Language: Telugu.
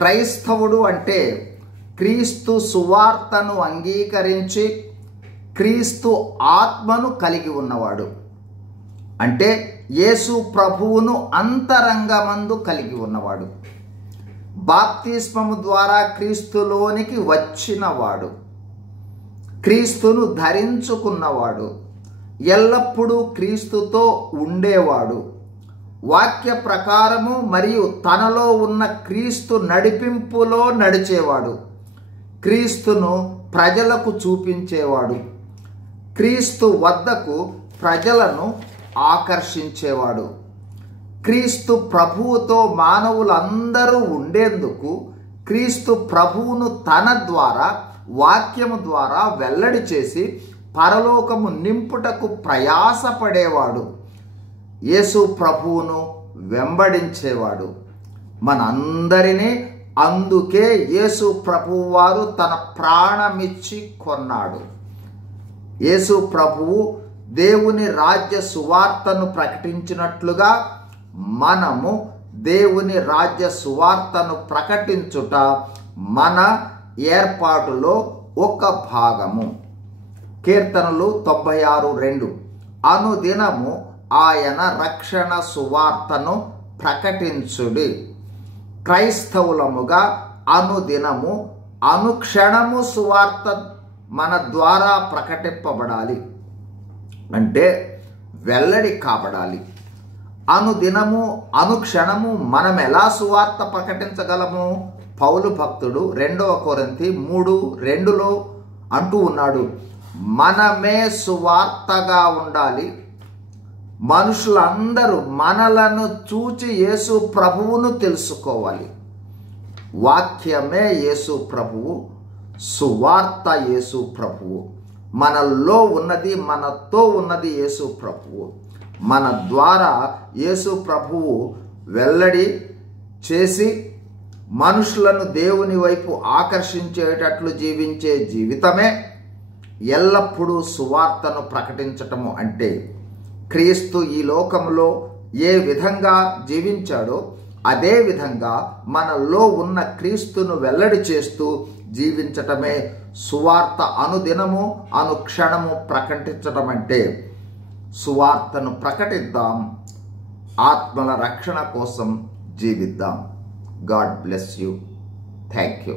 క్రైస్తవుడు అంటే క్రీస్తు సువార్తను అంగీకరించి క్రీస్తు ఆత్మను కలిగి ఉన్నవాడు. అంటే యేసు ప్రభువును అంతరంగమందు కలిగి ఉన్నవాడు. బాప్తిస్మము ద్వారా క్రీస్తులోనికి వచ్చినవాడు, క్రీస్తును ధరించుకున్నవాడు, ఎల్లప్పుడూ క్రీస్తుతో ఉండేవాడు, వాక్య ప్రకారము మరియు తనలో ఉన్న క్రీస్తు నడిపింపులో నడిచేవాడు, క్రీస్తును ప్రజలకు చూపించేవాడు, క్రీస్తు వద్దకు ప్రజలను ఆకర్షించేవాడు, క్రీస్తు ప్రభువుతో మానవులందరూ ఉండేందుకు క్రీస్తు ప్రభువును తన ద్వారా వాక్యము ద్వారా వెల్లడి చేసి పరలోకము నింపుటకు ప్రయాసపడేవాడు, యేసు ప్రభువును వెంబడించేవాడు. మనందరినీ అందుకే యేసు ప్రభువు వారు తన ప్రాణమిచ్చి కొన్నాడు. యేసు ప్రభువు దేవుని రాజ్య సువార్తను ప్రకటించినట్లుగా మనము దేవుని రాజ్య సువార్తను ప్రకటించుట మన ఏర్పాటులో ఒక భాగము. కీర్తనలు 96:2 అనుదినము ఆయన రక్షణ సువార్తను ప్రకటించుడి. క్రైస్తవులముగా అనుదినము అనుక్షణము సువార్త మన ద్వారా ప్రకటింపబడాలి, అంటే వెల్లడి కాబడాలి. అనుదినము అనుక్షణము మనం ఎలా సువార్త ప్రకటించగలము? పౌలు భక్తుడు 2 కొరింథీ 3:2 అంటూ ఉన్నాడు, మనమే సువార్తగా ఉండాలి. మనుషులందరూ మనలను చూచి యేసు ప్రభువును తెలుసుకోవాలి. వాక్యమే యేసు ప్రభువు, సువార్త యేసు ప్రభువు. మనలో ఉన్నది, మనతో ఉన్నది యేసు ప్రభువు. మన ద్వారా యేసు ప్రభువు వెల్లడి చేసి మనుషులను దేవుని వైపు ఆకర్షించేటట్లు జీవించే జీవితమే ఎల్లప్పుడూ సువార్తను ప్రకటించటము. అంటే క్రీస్తు ఈ లోకంలో ఏ విధంగా జీవించాడో అదే విధంగా మనలో ఉన్న క్రీస్తును వెల్లడి చేస్తూ జీవించటమే సువార్త. అనుదినము అనుక్షణము ప్రకటించటం అంటే సువార్తను ప్రకటిద్దాం, ఆత్మల రక్షణ కోసం జీవిద్దాం. God bless you. Thank you.